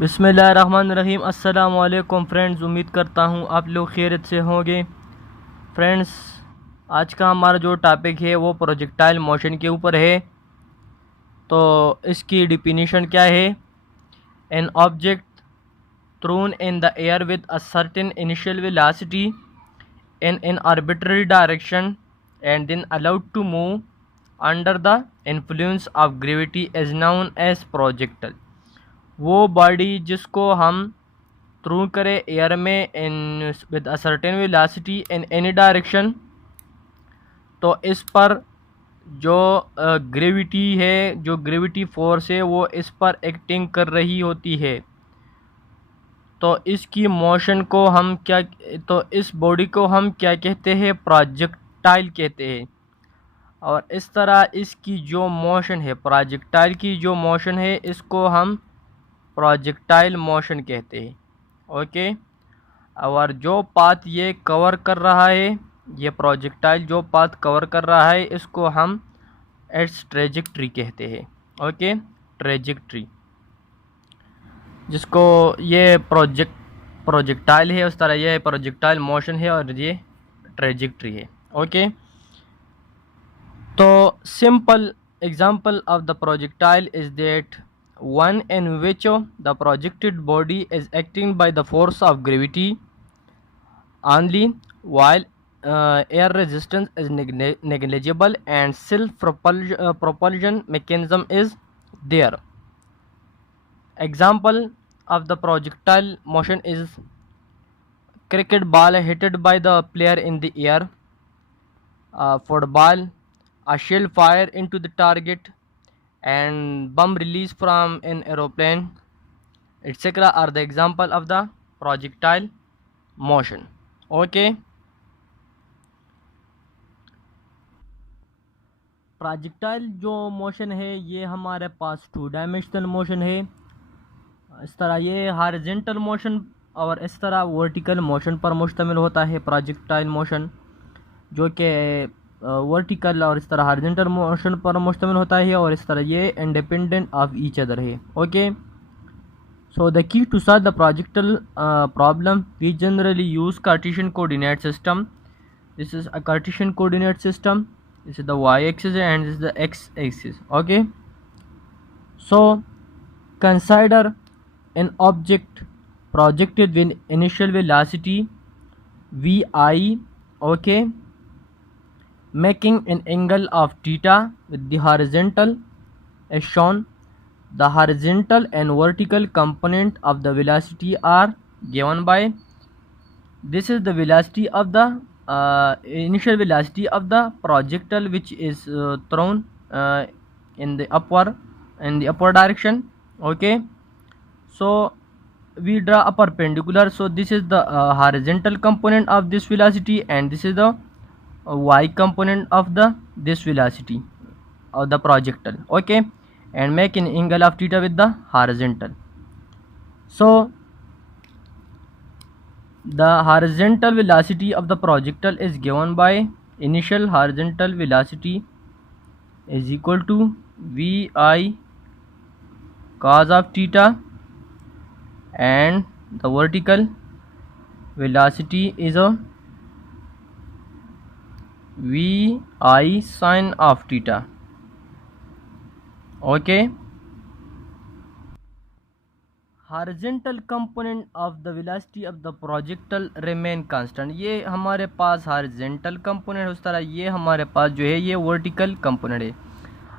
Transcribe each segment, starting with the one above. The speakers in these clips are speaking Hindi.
बिस्मिल्लाहिर्रहमानिर्रहीम। अस्सलाम वालेकुम फ्रेंड्स, उम्मीद करता हूँ आप लोग खैरियत से होंगे। फ्रेंड्स, आज का हमारा जो टॉपिक है वो प्रोजेक्टाइल मोशन के ऊपर है। तो इसकी डिफिनीशन क्या है? An object thrown in the air with a certain initial velocity in an arbitrary direction and then allowed to move under the influence of gravity is known as projectile। वो बॉडी जिसको हम थ्रू करें एयर में in with a certain velocity in any direction, तो इस पर जो ग्रेविटी है, जो ग्रेविटी फोर्स है, वो इस पर एक्टिंग कर रही होती है। तो इसकी मोशन को हम क्या, तो इस बॉडी को हम क्या कहते हैं? प्रोजेक्टाइल कहते हैं। और इस तरह इसकी जो मोशन है, प्रोजेक्टाइल की जो मोशन है, इसको हम प्रोजेक्टाइल मोशन कहते हैं। ओके। और जो पाथ ये कवर कर रहा है, ये प्रोजेक्टाइल जो पाथ कवर कर रहा है, इसको हम इट्स ट्रेजेक्ट्री कहते हैं। ओके, ट्रेजेक्ट्री, जिसको ये प्रोजेक्टाइल है, उस तरह ये प्रोजेक्टाइल मोशन है और ये ट्रेजेक्ट्री है। ओके। तो simple example of the projectile is that one in which the projected body is acting by the force of gravity only, while air resistance is negligible and self propulsion mechanism is there. Example of the projectile motion is cricket ball hit by the player in the air, football, a shell fire into the target, and bomb release from an aeroplane, etc. are the example of the projectile motion. Okay. Projectile जो मोशन है ये हमारे पास 2 डायमेंशनल मोशन है। इस तरह ये हॉरिजॉन्टल मोशन और इस तरह वर्टिकल मोशन पर मुश्तमिल होता है प्रोजेक्टाइल मोशन, जो कि वर्टिकल और इस तरह हॉरिजॉन्टल मोशन पर मुश्तमिल होता है, और इस तरह ये इंडिपेंडेंट ऑफ ईच अदर है। Okay. So the key to solve the projectile problem we generally use Cartesian coordinate system. This is a Cartesian coordinate system. This is the y-axis and this is the x-axis. Okay. So consider an object projected with initial velocity vi, okay, making an angle of theta with the horizontal as shown. The horizontal and vertical component of the velocity are given by, this is the velocity of the initial velocity of the projectile which is thrown in the upward direction. Okay. So we draw a perpendicular, so this is the horizontal component of this velocity and this is the y component of this velocity of the projectile. Okay. And make an angle of theta with the horizontal. So the horizontal velocity of the projectile is given by initial horizontal velocity is equal to vi cos of theta, and the vertical velocity is a vi sin of theta. Okay. Horizontal component of the velocity of the projectile remain constant. ये हमारे पास हॉरिजॉन्टल कंपोनेंट, उस तरह ये हमारे पास जो है ये वर्टिकल कंपोनेंट है।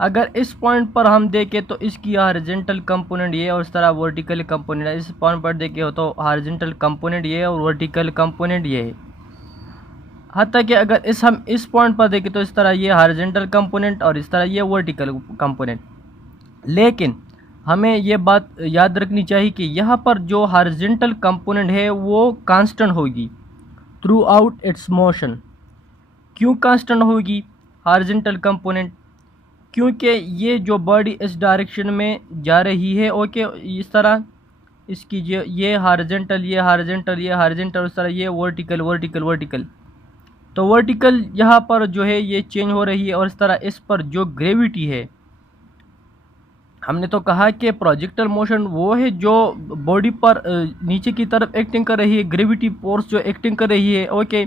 अगर इस पॉइंट पर हम देखें तो इसकी हॉरिजॉन्टल कंपोनेंट ये और इस तरह वर्टिकल कंपोनेंट है। इस पॉइंट पर देखें तो हॉरिजॉन्टल कंपोनेंट ये और वर्टिकल कंपोनेंट ये है। हत्ता कि अगर हम इस पॉइंट पर देखें तो इस तरह ये हॉरिजॉन्टल कंपोनेंट और इस तरह ये वर्टिकल कंपोनेंट। लेकिन हमें ये बात याद रखनी चाहिए कि यहाँ पर जो हॉरिजॉन्टल कंपोनेंट है वो कांस्टेंट होगी थ्रू आउट इट्स मोशन। क्यों कांस्टेंट होगी हॉरिजॉन्टल कंपोनेंट? क्योंकि ये जो बॉडी इस डायरेक्शन में जा रही है, ओके, इस तरह इसकी जो ये हॉरिजॉन्टल, ये हॉरिजॉन्टल, ये हॉरिजॉन्टल, उस तरह ये वर्टिकल वर्टिकल वर्टिकल। तो वर्टिकल यहाँ पर जो है ये चेंज हो रही है, और इस तरह इस पर जो ग्रेविटी है हमने तो कहा कि प्रोजेक्टल मोशन वो है जो बॉडी पर नीचे की तरफ एक्टिंग कर रही है, ग्रेविटी फोर्स जो एक्टिंग कर रही है। ओके,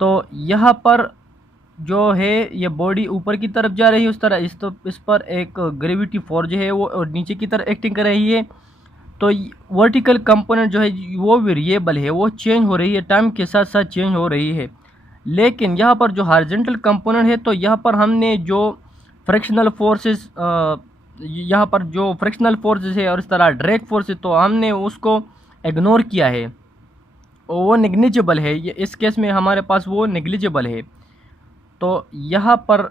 तो यहाँ पर जो है ये बॉडी ऊपर की तरफ जा रही है, उस तरह इस पर एक ग्रेविटी फोर्स जो है वो और नीचे की तरफ एक्टिंग कर रही है। तो वर्टिकल कंपोनेंट जो है वो वेरिएबल है, वो चेंज हो रही है, टाइम के साथ साथ चेंज हो रही है। लेकिन यहाँ पर जो हॉरिजॉन्टल कंपोनेंट है, तो यहाँ पर हमने जो फ्रिक्शनल फोर्सेस यहाँ पर जो फ्रिक्शनल फोर्सेस है और इस तरह ड्रैग फोर्स है, तो हमने उसको इग्नोर किया है, वो नेग्लिजिबल है। ये इस केस में हमारे पास वो नेग्लिजिबल है। तो यहाँ पर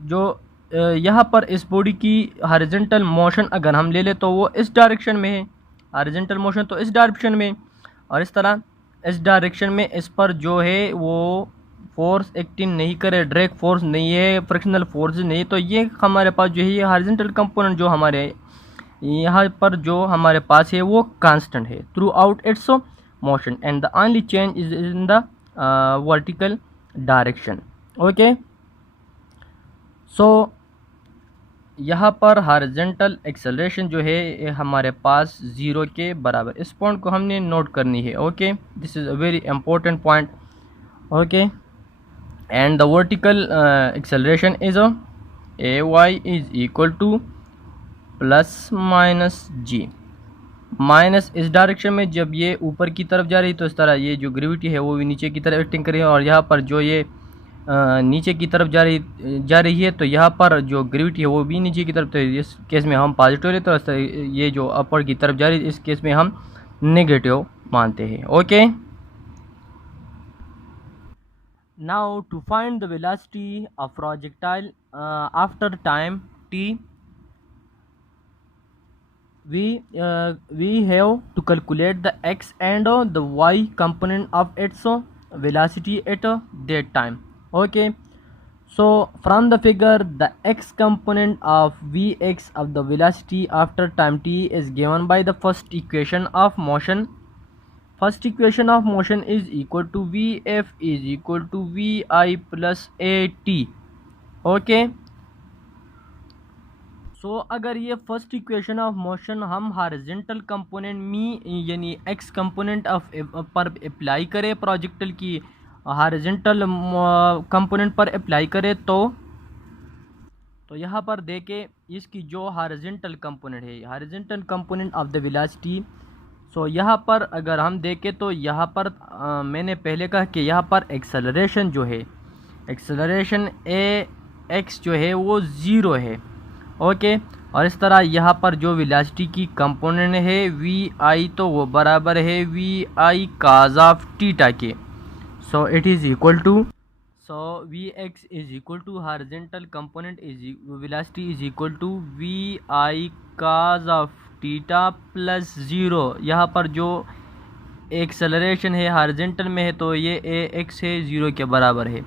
जो यहाँ पर इस बॉडी की हॉरिजॉन्टल मोशन अगर हम ले ले तो वो इस डायरेक्शन में है, हॉरिजॉन्टल मोशन तो इस डायरेक्शन में, और इस तरह इस डायरेक्शन में इस पर जो है वो फोर्स एक्टिंग नहीं करे, ड्रैग फोर्स नहीं है, फ्रिक्शनल फोर्स नहीं। तो ये हमारे पास जो है ये हॉरिजॉन्टल कंपोनेंट जो हमारे यहाँ पर जो हमारे पास है वो कांस्टेंट है throughout its motion, and the only change is in the vertical direction. Okay, so यहाँ पर हॉरिजॉन्टल एक्सेलरेशन जो है ये हमारे पास 0 के बराबर, इस पॉइंट को हमने नोट करनी है। Okay, this is a very important point. Okay, and the vertical acceleration is a y is equal to plus minus g. Minus इस डायरेक्शन में जब ये ऊपर की तरफ जा रही तो इस तरह ये जो ग्रेविटी है वो भी नीचे की तरफ एक्टिंग कर रही है, और यहाँ पर जो ये नीचे की तरफ जा रही है, तो यहाँ पर जो ग्रेविटी है वो भी नीचे की तरफ, तो इस केस में हम पॉजिटिव लेते हैं, तो ये जो अपर की तरफ जा रही है इस केस में हम नेगेटिव मानते हैं। Okay, now to find the velocity of projectile after time t, we have to calculate the x and the y component of its velocity at that time. Okay, so from the figure the x component of vx of the velocity after time t is given by the first equation of motion. First equation of motion is equal to vf is equal to vi plus at. Okay, so अगर ये फर्स्ट इक्वेशन ऑफ मोशन हम हॉरिजॉन्टल कंपोनेंट में यानी एक्स कंपोनेंट ऑफ पर अप्लाई करें, प्रोजेक्टल की हॉरिजॉन्टल कंपोनेंट पर अप्लाई करें, तो यहाँ पर देखें इसकी जो हॉरिजॉन्टल कंपोनेंट है, horizontal component of the velocity. So यहाँ पर अगर हम देखें तो यहाँ पर मैंने पहले कहा कि यहाँ पर एक्सेलरेशन जो है, एक्सेलरेशन ए एक्स जो है वो 0 है। ओके, और इस तरह यहाँ पर जो वेलोसिटी की कंपोनेंट है वी आई, तो वो बराबर है v I cos of theta के। So it is equal to, so v x is equal to horizontal component is velocity is equal to we I cos of theta plus 0। यहाँ पर जो एक्सेलरेशन है हॉरिजॉन्टल में है तो ये ए एक्स है 0 के बराबर है,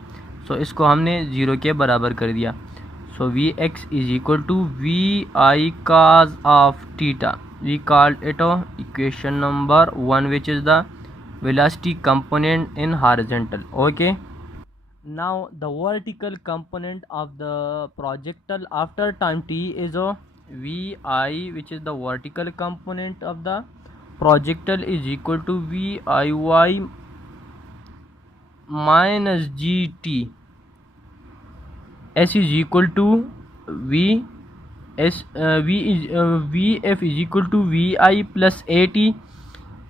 सो इसको हमने 0 के बराबर कर दिया। So Vx is equal to Vi cos of theta. We called it equation number 1, which is the velocity component in horizontal. Okay. Now the vertical component of the projectile after time t is Vi, which is the vertical component of the projectile is equal to Viy minus gt. S is equal to V S V is Vf is equal to Vi plus At।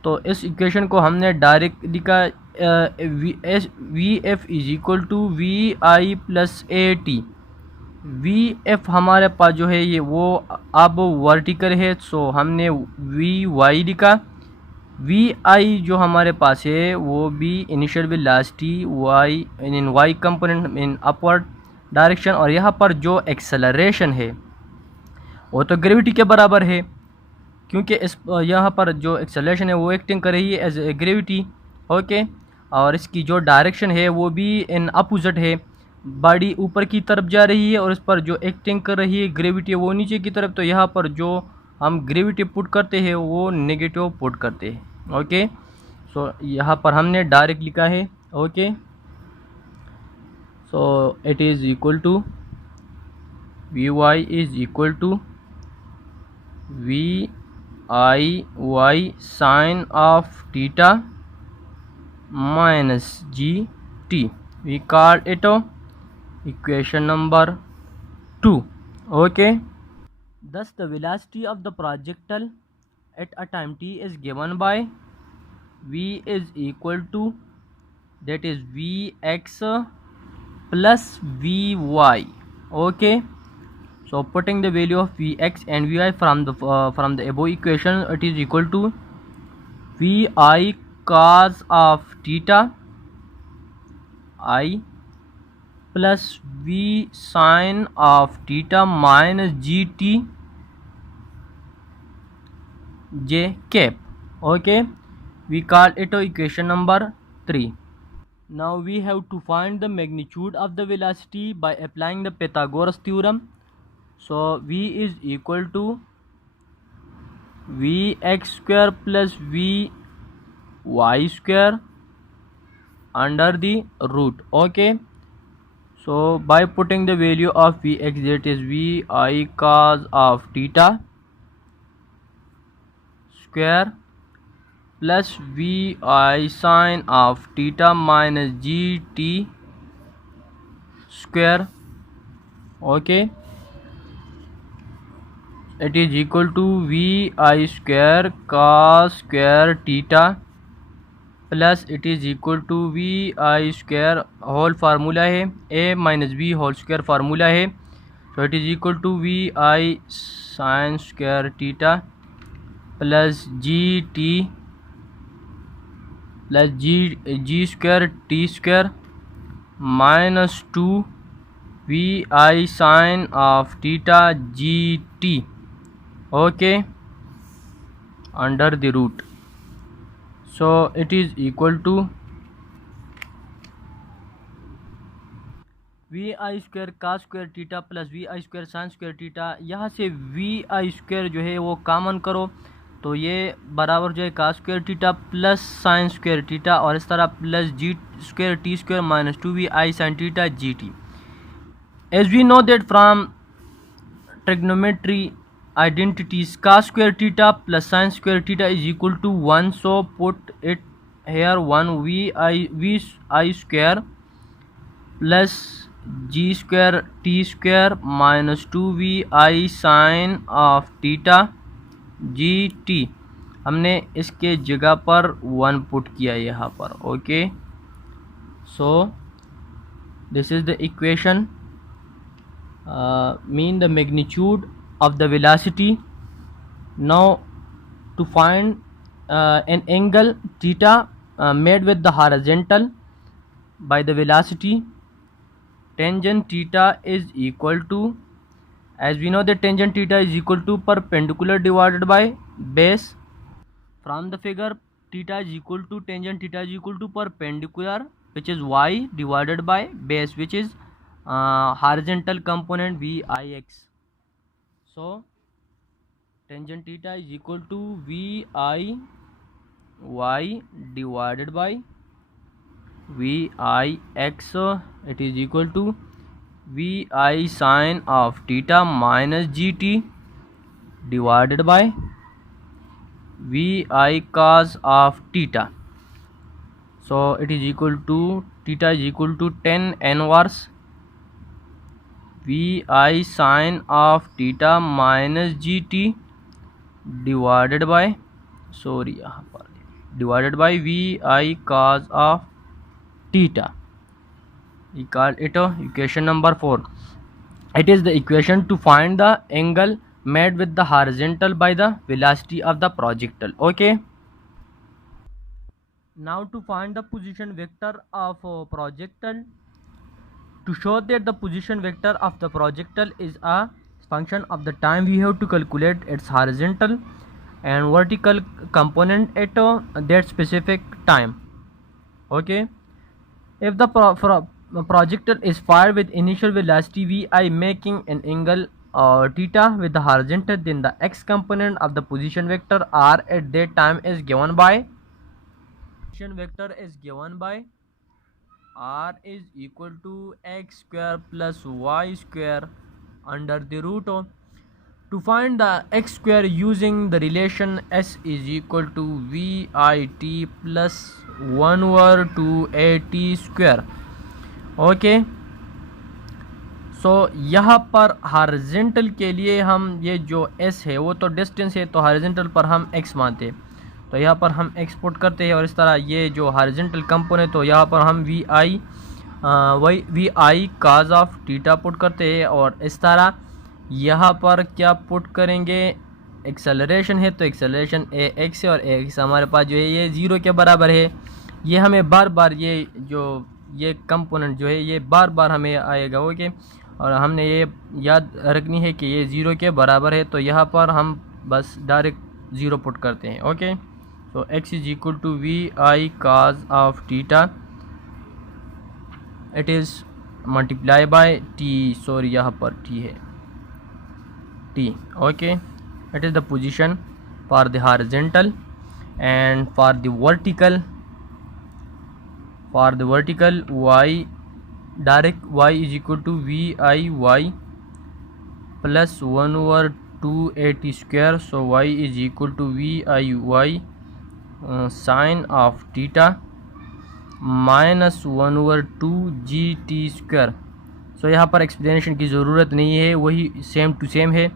तो इस इक्वेशन को हमने डायरेक्ट लिखा Vf is equal to Vi plus At। Vf हमारे पास जो है ये वो अब वर्टिकल है, सो हमने Vy लिखा। Vi जो हमारे पास है वो भी initial velocity y in y component in upward direction, और यहाँ पर जो एक्सेलरेशन है वो तो ग्रेविटी के बराबर है, क्योंकि इस यहाँ पर जो एक्सेलरेशन है वो एक्टिंग कर रही है एज ए ग्रेविटी। ओके, और इसकी जो डायरेक्शन है वो भी इन अपोजिट है, बॉडी ऊपर की तरफ जा रही है और इस पर जो एक्टिंग कर रही है ग्रेविटी वो नीचे की तरफ, तो यहाँ पर जो हम ग्रेविटी पुट करते हैं वो नेगेटिव पुट करते हैं। ओके, सो यहाँ पर हमने डायरेक्ट लिखा है। Okay, so it is equal to Vy is equal to v I y sine of theta minus g t. We call it equation number 2. Okay. Thus the velocity of the projectile at a time t is given by v is equal to, that is vx plus vy. Okay. So putting the value of vx and vy from the above equation, it is equal to vi cos of theta I plus v sine of theta minus gt j cap. Okay, we call it equation number 3. Now we have to find the magnitude of the velocity by applying the Pythagoras theorem. So v is equal to vx square plus vy square under the root. Okay, so by putting the value of vx, that is vi cos of theta square plus vi sine of theta minus gt square. Okay, it is equal to vi square cos square theta plus it is equal to vi square, whole formula है a minus b whole square formula है, so it is equal to vi sin square theta plus gt plus g square t square minus 2 vi sin of theta gt. Okay, under the root. So it is equal to vi square cos square theta plus vi square sin square theta. यहाँ से vi square जो है वो कॉमन करो तो ये बराबर जो है cos square theta plus sin square theta, और इस तरह plus g square t square minus 2vi sin theta gt. As we know that from trigonometry identities, cos square theta plus sin square theta is equal to 1, so put it here 1 vi square plus g square t square minus 2vi sin of theta gt. हमने इसके जगह पर 1 पुट किया यहाँ पर. Okay, so this is the equation, mean the magnitude of the velocity. Now to find an angle theta made with the horizontal by the velocity, tangent theta is equal to, as we know that tangent theta is equal to perpendicular divided by base. From the figure, theta is equal to, tangent theta is equal to perpendicular, which is y, divided by base, which is horizontal component vix. So tangent theta is equal to vi y divided by vix. It is equal to vi sine of theta minus gt divided by vi cos of theta. So it is equal to, theta is equal to tan inverse vi sine of theta minus gt divided by, sorry यहाँ पर, divided by vi cos of theta. We call it equation number 4. It is the equation to find the angle made with the horizontal by the velocity of the projectile. Okay, now to find the position vector of projectile. To show that the position vector of the projectile is a function of the time, we have to calculate its horizontal and vertical component at that specific time. Okay, if the projectile is fired with initial velocity vi making an angle theta with the horizontal, then the x component of the position vector r at that time is given by, position vector is given by r is equal to x square plus y square under the root of. To find the x square using the relation s is equal to vit plus 1 over 2at square. Okay, so यहाँ पर हॉरिजॉन्टल के लिए हम ये जो s है वो तो डिस्टेंस है, तो हॉरिजॉन्टल पर हम x मानते हैं, तो यहाँ पर हम x पुट करते हैं और इस तरह ये जो हॉरिजॉन्टल कंपोनेंट, तो यहाँ पर हम V I cos of theta put करते हैं और इस तरह यहाँ पर क्या पुट करेंगे, एक्सेलरेशन है तो एक्सेलरेशन ए एक्स है और ए एक्स हमारे पास जो है ये 0 के बराबर है। ये हमें बार बार ये कंपोनेंट जो है ये बार बार हमें आएगा। ओके, और हमने ये याद रखनी है कि ये 0 के बराबर है, तो यहाँ पर हम बस डायरेक्ट 0 पुट करते हैं। ओके, तो x is equal to we I cos of theta, it is multiply by T, sorry यहाँ पर t है t। okay, it is the position for the horizontal, and for the vertical y, direct y is equal to vi y plus 1 over 2at square, so y is equal to vi y sine of theta minus 1 over 2 gt square। सो यहाँ पर एक्सप्लेनेशन की ज़रूरत नहीं है, वही सेम टू सेम है।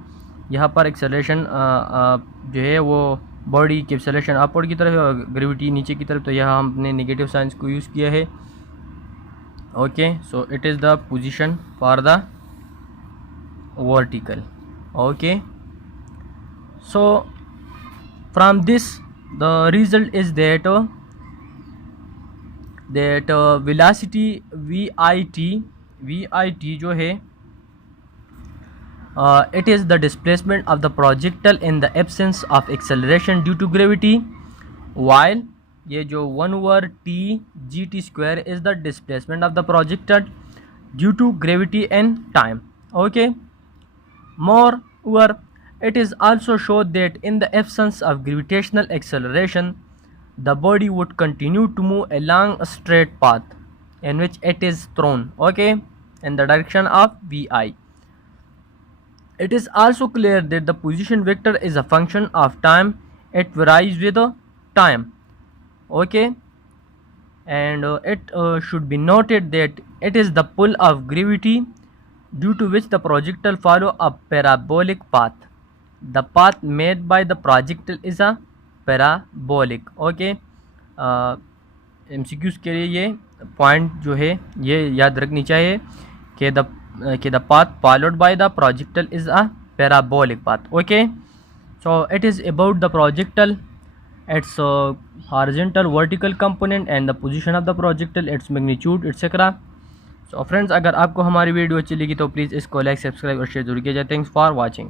यहाँ पर एक्सेलरेशन जो है वो बॉडी की एक्सेलरेशन अपवर्ड की तरफ है और ग्रेविटी नीचे की तरफ, तो यहाँ हमने नेगेटिव साइंस को यूज़ किया है। Okay, so it is the position for the vertical. Okay, so from this the result is that velocity VIT जो है it is the displacement of the projectile in the absence of acceleration due to gravity, while ये जो 1 over t gt square is the displacement of the projectile due to gravity and time. Okay, moreover it is also shown that in the absence of gravitational acceleration the body would continue to move along a straight path in which it is thrown, okay, in the direction of vi. It is also clear that the position vector is a function of time, it varies with time. Okay, and it should be noted that it is the pull of gravity due to which the projectile follow a parabolic path. The path made by the projectile is a parabolic. Okay, MCQs के लिए ये पॉइंट जो है ये याद रखनी चाहिए कि the path followed by the projectile is a parabolic path. Okay, so it is about the projectile, its horizontal vertical component and the position of the projectile, its magnitude etc. So friends, अगर आपको हमारी वीडियो अच्छी लगी तो प्लीज़ इसको लाइक, सब्सक्राइब और शेयर जरूर किया जाए। Thanks for watching.